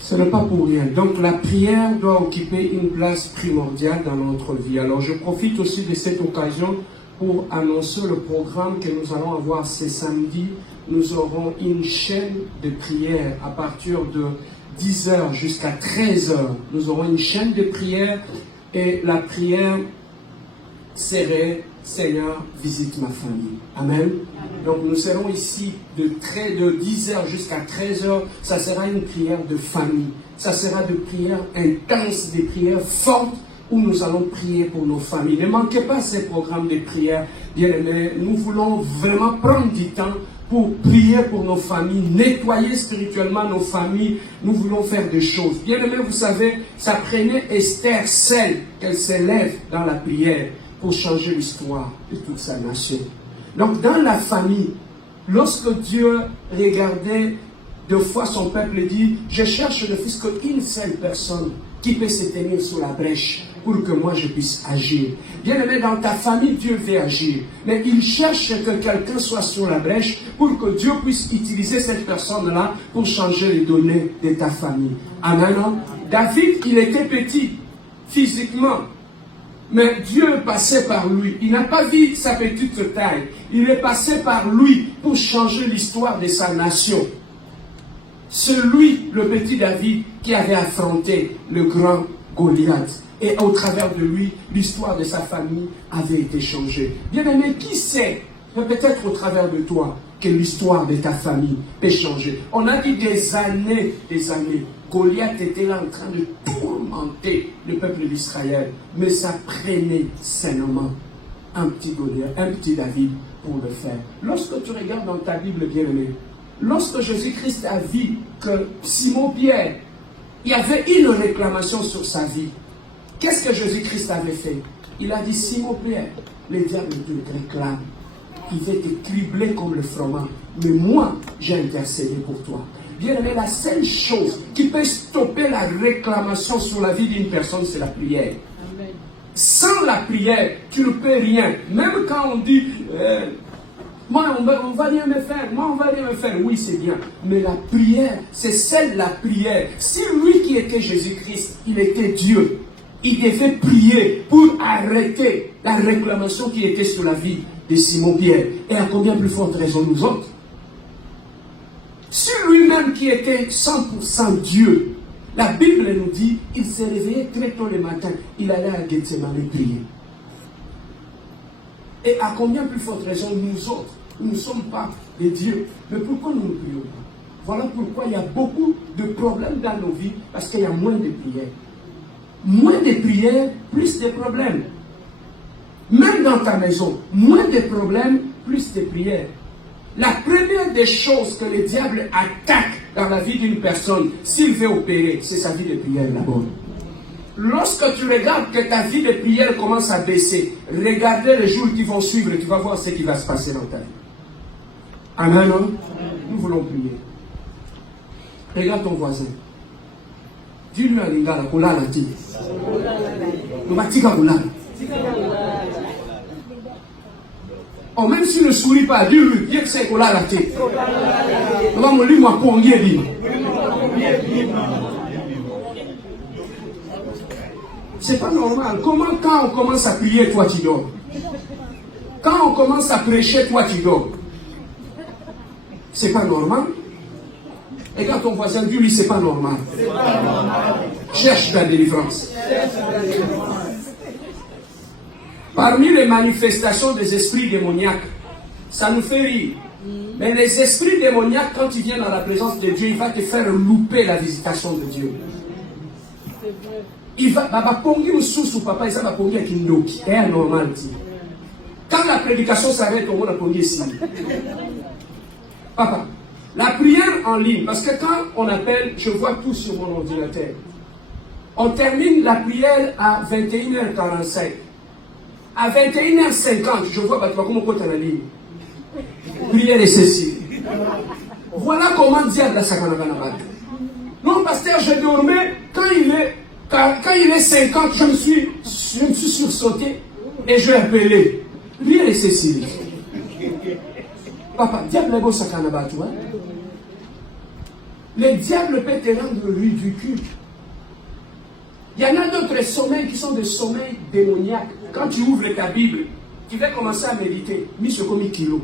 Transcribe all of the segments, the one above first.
Ce n'est pas pour rien. Donc la prière doit occuper une place primordiale dans notre vie. Alors je profite aussi de cette occasion pour annoncer le programme que nous allons avoir ce samedi. Nous aurons une chaîne de prière à partir de 10h jusqu'à 13h. Nous aurons une chaîne de prière et la prière serait Seigneur, visite ma famille. Amen. Donc nous serons ici de 10h jusqu'à 13h. Ça sera une prière de famille. Ça sera des prières intenses, des prières fortes où nous allons prier pour nos familles. Ne manquez pas ces programmes de prière, bien-aimés. Nous voulons vraiment prendre du temps pour prier pour nos familles, nettoyer spirituellement nos familles. Nous voulons faire des choses. Bien-aimés, vous savez, ça prenait Esther seule qu'elle s'élève dans la prière pour changer l'histoire de toute sa nation. Donc dans la famille, lorsque Dieu regardait deux fois son peuple, dit, je cherche ne fût-ce qu'une seule personne qui peut se tenir sur la brèche pour que moi je puisse agir. Bien aimé, dans ta famille, Dieu veut agir. Mais il cherche que quelqu'un soit sur la brèche pour que Dieu puisse utiliser cette personne-là pour changer les données de ta famille. Amen. David, il était petit, physiquement. Mais Dieu est passé par lui. Il n'a pas vu sa petite taille. Il est passé par lui pour changer l'histoire de sa nation. C'est lui, le petit David, qui avait affronté le grand Goliath. Et au travers de lui, l'histoire de sa famille avait été changée. Bien aimé, qui sait, peut-être au travers de toi, que l'histoire de ta famille peut changer. On a dit des années, Goliath était là en train de tourmenter le peuple d'Israël. Mais ça prenait sainement un petit Goliath, un petit David pour le faire. Lorsque tu regardes dans ta Bible, bien-aimé, lorsque Jésus-Christ a vu que Simon-Pierre, il y avait une réclamation sur sa vie, qu'est-ce que Jésus-Christ avait fait? Il a dit, Simon-Pierre, le diable te réclame. Il va te cribler comme le froment. Mais moi, j'ai intercédé pour toi. Bien aimé, la seule chose qui peut stopper la réclamation sur la vie d'une personne, c'est la prière. Amen. Sans la prière, tu ne peux rien. Même quand on dit, moi, on va rien me faire. Moi, on va rien me faire. Oui, c'est bien. Mais la prière, c'est celle la prière. Si lui qui était Jésus-Christ, il était Dieu, il devait prier pour arrêter la réclamation qui était sur la vie de Simon-Pierre. Et à combien plus forte raison nous autres? Si lui-même qui était 100% Dieu, la Bible nous dit, il s'est réveillé très tôt le matin, il allait à Gethsemane prier. Et à combien plus forte raison nous autres, nous ne sommes pas des dieux. Mais pourquoi nous ne prions pas? Voilà pourquoi il y a beaucoup de problèmes dans nos vies, parce qu'il y a moins de prières. Moins de prières, plus de problèmes. Même dans ta maison, moins de problèmes, plus de prières. La première des choses que le diable attaque dans la vie d'une personne, s'il veut opérer, c'est sa vie de prière d'abord. Lorsque tu regardes que ta vie de prière commence à baisser, regardez les jours qui vont suivre et tu vas voir ce qui va se passer dans ta vie. Amen. Nous voulons prier. Regarde ton voisin. Dis-lui à l'ingala, kulala ti. Numatika kulala. Oh, même s'il ne sourit pas, dis-lui, viens que c'est kulala ti. On va me dire, moi, pour bien dire. C'est pas normal. Comment, quand on commence à prier, toi tu dors? Quand on commence à prêcher, toi tu dors? C'est pas normal. Et quand ton voisin dit, lui, c'est pas normal. Cherche ta délivrance. Parmi les manifestations des esprits démoniaques, ça nous fait rire. Mais les esprits démoniaques, quand ils viennent dans la présence de Dieu, il va te faire louper la visitation de Dieu. Il va, pongi ou sous papa, il va pongi avec une doki. C'est anormal. Quand la prédication s'arrête, on va pongi ici. Papa, la prière en ligne, parce que quand on appelle, je vois tout sur mon ordinateur. On termine la prière à 21h45. À 21h50, je vois comment on compte à la ligne. Prière est ceci. Voilà comment diable a sakanagana. Non, pasteur, je dormais quand il est 50, je me suis sursauté et je l'ai appelé. Prière est ceci. Papa, diable est beau sakanabatou. Le diable peut te rendre ridicule. Il y en a d'autres sommeils qui sont des sommeils démoniaques. Quand tu ouvres ta Bible, tu vas commencer à méditer. Mis sur comme kilo.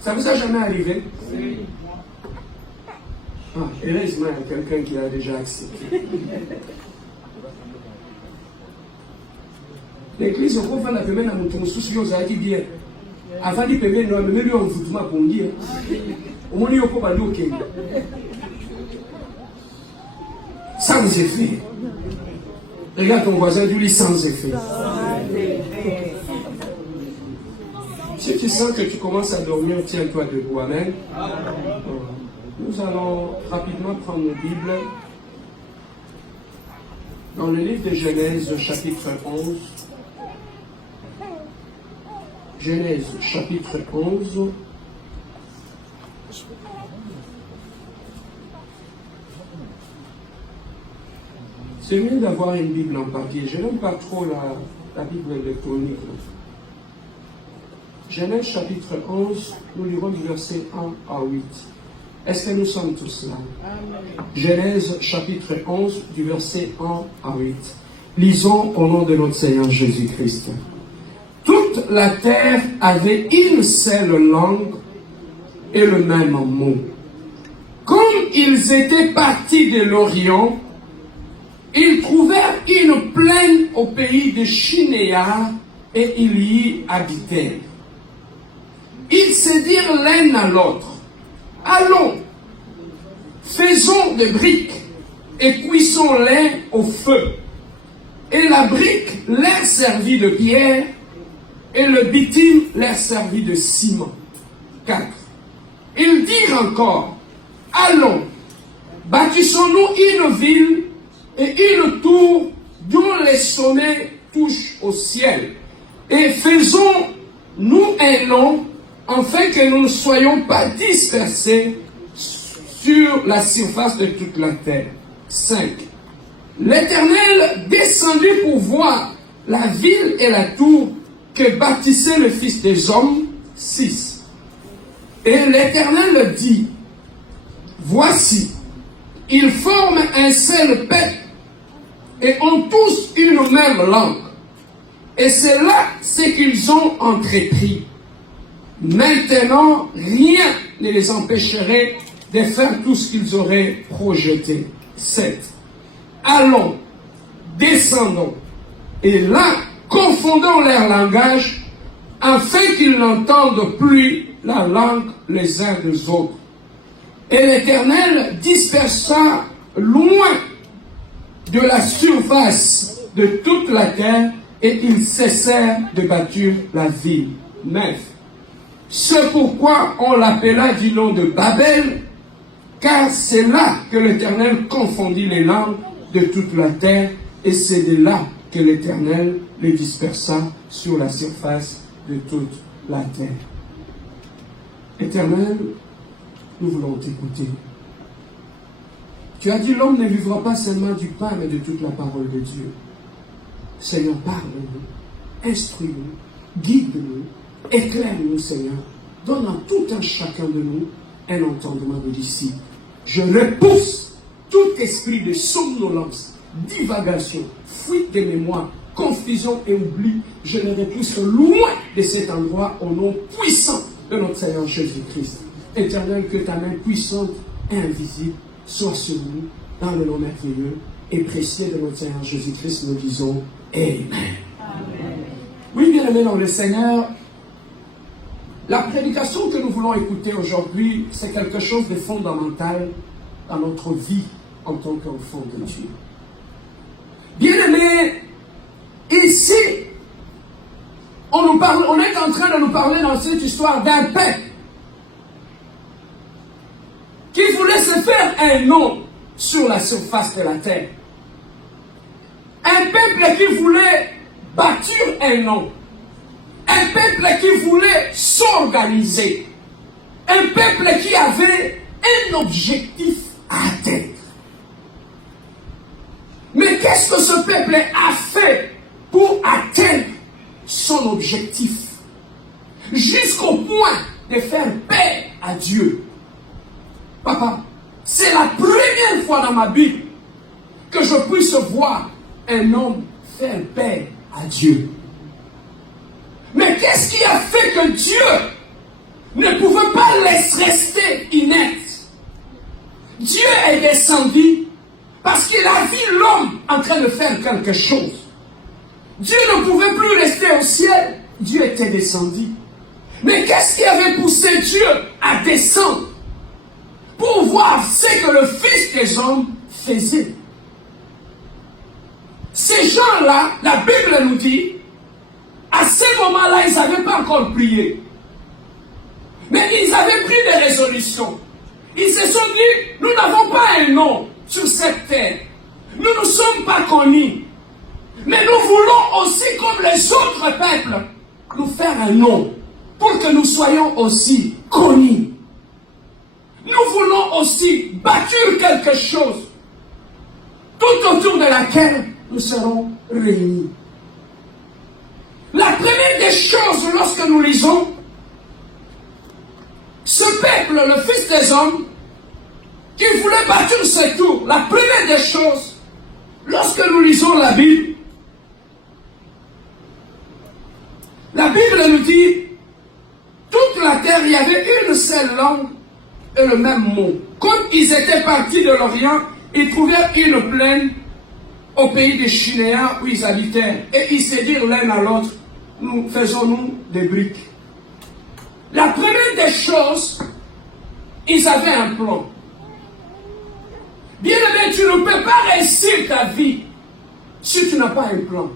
Ça vous a jamais arrivé? Oui. Ah, heureusement, il y a quelqu'un qui a déjà accepté. L'église, on peut faire la semaine à mon ton souci, on a dit bien. Avant de payer, nous avons mis un voûtement pour dire. Au moins, il faut pas aller au Kenya. Sans effet. Regarde ton voisin, dis-lui sans effet. Si tu sens que tu commences à dormir, tiens-toi debout. Amen. Nous allons rapidement prendre nos Bibles. Dans le livre de Genèse, chapitre 11. Genèse, chapitre 11. C'est mieux d'avoir une Bible en papier. Je n'aime pas trop la Bible électronique. Genèse, chapitre 11, nous lirons du verset 1 à 8. Est-ce que nous sommes tous là? Amen. Genèse, chapitre 11, du verset 1 à 8. Lisons au nom de notre Seigneur Jésus-Christ. Toute la terre avait une seule langue et le même mot. Comme ils étaient partis de l'Orient, ils trouvèrent une plaine au pays de Shinéar et ils y habitèrent. Ils se dirent l'un à l'autre, allons, faisons des briques et cuisons-les au feu. Et la brique leur servit de pierre et le bitume leur servit de ciment. 4. Ils dirent encore, allons, bâtissons-nous une ville et une tour dont les sommets touchent au ciel. Et faisons-nous un nom, afin que nous ne soyons pas dispersés sur la surface de toute la terre. 5. L'Éternel descendit pour voir la ville et la tour que bâtissait le Fils des hommes. 6. Et l'Éternel dit, voici, ils forment un seul peuple et ont tous une même langue. Et c'est là ce qu'ils ont entrepris. Maintenant, rien ne les empêcherait de faire tout ce qu'ils auraient projeté. 7. Allons, descendons, et là, confondons leur langage, afin qu'ils n'entendent plus la langue les uns des autres. Et l'Éternel dispersa loin de la surface de toute la terre, et ils cessèrent de bâtir la ville. 9. C'est pourquoi on l'appela du nom de Babel, car c'est là que l'Éternel confondit les langues de toute la terre, et c'est de là que l'Éternel les dispersa sur la surface de toute la terre. Éternel, nous voulons t'écouter. Tu as dit l'homme ne vivra pas seulement du pain, mais de toute la parole de Dieu. Seigneur, parle-nous, instruis-nous, guide-nous, éclaire-nous, Seigneur. Donne à tout un chacun de nous un entendement de disciple. Je repousse tout esprit de somnolence, divagation, fuite de mémoire, confusion et oubli. Je le repousse loin de cet endroit au nom puissant de notre Seigneur Jésus-Christ. Éternel, que ta main puissante et invisible soit sur nous, dans le nom merveilleux et précieux de notre Seigneur Jésus-Christ, nous disons Amen. Amen. Oui, bien aimé dans le Seigneur, la prédication que nous voulons écouter aujourd'hui, c'est quelque chose de fondamental dans notre vie en tant qu'enfant de Dieu. Bien aimé, ici, on est en train de nous parler dans cette histoire d'un peuple qui voulait se faire un nom sur la surface de la terre. Un peuple qui voulait bâtir un nom. Un peuple qui voulait s'organiser. Un peuple qui avait un objectif à atteindre. Mais qu'est-ce que ce peuple a fait pour atteindre son objectif? Jusqu'au point de faire paix à Dieu. Papa, c'est la première fois dans ma Bible que je puisse voir un homme faire paix à Dieu. Mais qu'est-ce qui a fait que Dieu ne pouvait pas laisser rester inerte? Dieu est descendu parce qu'il a vu l'homme en train de faire quelque chose. Dieu ne pouvait plus rester au ciel. Dieu était descendu. Mais qu'est-ce qui avait poussé Dieu à descendre? Pour voir ce que le Fils des hommes faisait. Ces gens-là, la Bible nous dit, à ce moment-là, ils n'avaient pas encore prié. Mais ils avaient pris des résolutions. Ils se sont dit, nous n'avons pas un nom sur cette terre. Nous ne sommes pas connus. Mais nous voulons aussi, comme les autres peuples, nous faire un nom pour que nous soyons aussi connus. Nous voulons aussi bâtir quelque chose tout autour de laquelle nous serons réunis. La première des choses, lorsque nous lisons, ce peuple, le Fils des hommes, qui voulait bâtir ce tour, la première des choses, lorsque nous lisons la Bible nous dit, toute la terre, il y avait une seule langue et le même mot. Quand ils étaient partis de l'Orient, ils trouvèrent une plaine au pays des Chinéens où ils habitaient. Et ils se dirent l'un à l'autre, nous faisons-nous des briques. La première des choses, ils avaient un plan. Bien aimé, tu ne peux pas réussir ta vie si tu n'as pas un plan.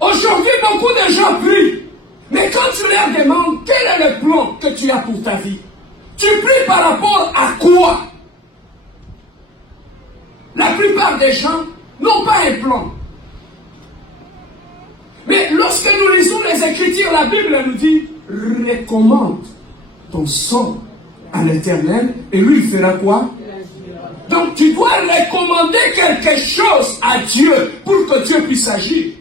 Aujourd'hui, beaucoup de gens prient. Mais quand tu leur demandes quel est le plan que tu as pour ta vie, tu pries par rapport à quoi? La plupart des gens n'ont pas un plan. Mais lorsque nous lisons les Écritures, la Bible nous dit, recommande ton sort à l'Éternel et lui il fera quoi? Donc tu dois recommander quelque chose à Dieu pour que Dieu puisse agir.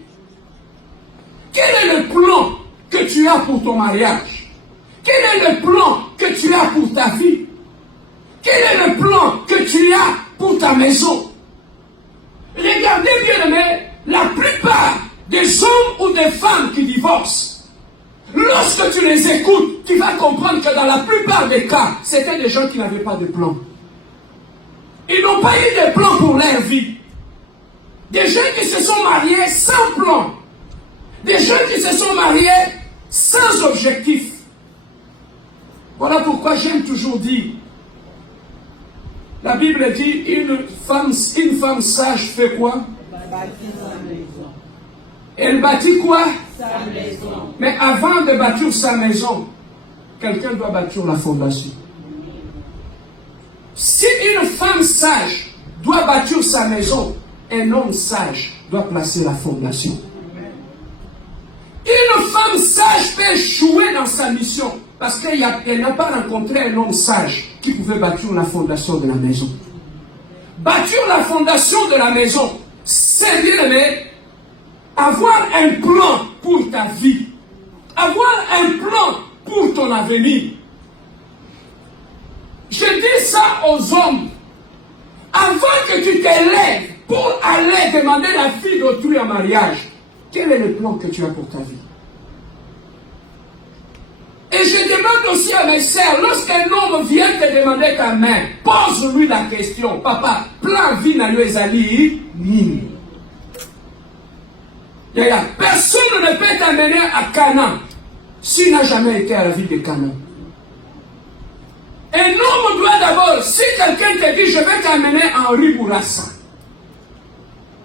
Quel est le plan que tu as pour ton mariage? Quel est le plan que tu as pour ta vie? Quel est le plan que tu as pour ta maison? Regardez bien aimé, la plupart des hommes ou des femmes qui divorcent, lorsque tu les écoutes, tu vas comprendre que dans la plupart des cas, c'était des gens qui n'avaient pas de plan. Ils n'ont pas eu de plan pour leur vie. Des gens qui se sont mariés sans plan. Des gens qui se sont mariés sans objectif. Voilà pourquoi j'aime toujours dire, la Bible dit, une femme sage fait quoi? Elle bâtit quoi? Sa maison. Mais avant de bâtir sa maison, quelqu'un doit bâtir la fondation. Si une femme sage doit bâtir sa maison, un homme sage doit placer la fondation. Une femme sage peut échouer dans sa mission parce qu'elle n'a pas rencontré un homme sage qui pouvait bâtir la fondation de la maison. Bâtir la fondation de la maison, c'est bien aimé, avoir un plan pour ta vie, avoir un plan pour ton avenir. Je dis ça aux hommes. Avant que tu t'élèves pour aller demander la fille d'autrui en mariage, quel est le plan que tu as pour ta vie? Et je demande aussi à mes sœurs, lorsqu'un homme vient te demander ta main, pose-lui la question, papa, plan vie na ezali nini? Personne ne peut t'amener à Canaan s'il n'a jamais été à la ville de Canaan. Un homme doit d'abord, si quelqu'un te dit, je vais t'amener à Henri Bourassa,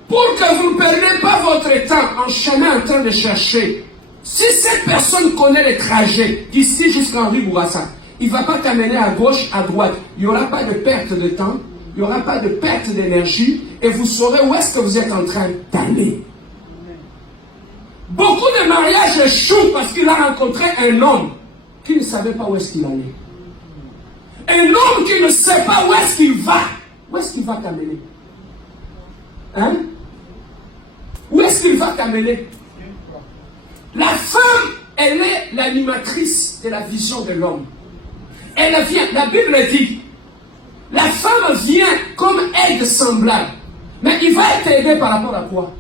pour que vous ne perdiez pas votre temps en chemin en train de chercher, si cette personne connaît le trajet d'ici jusqu'à Henri Bourassa, il ne va pas t'amener à gauche, à droite. Il n'y aura pas de perte de temps, il n'y aura pas de perte d'énergie, et vous saurez où est-ce que vous êtes en train d'aller. Beaucoup de mariages échouent parce qu'il a rencontré un homme qui ne savait pas où est-ce qu'il allait. Un homme qui ne sait pas où est-ce qu'il va. Où est-ce qu'il va t'amener? Hein? Où est-ce qu'il va t'amener? La femme, elle est l'animatrice de la vision de l'homme. Elle vient, la Bible dit, la femme vient comme aide semblable. Mais il va être aidé par rapport à quoi?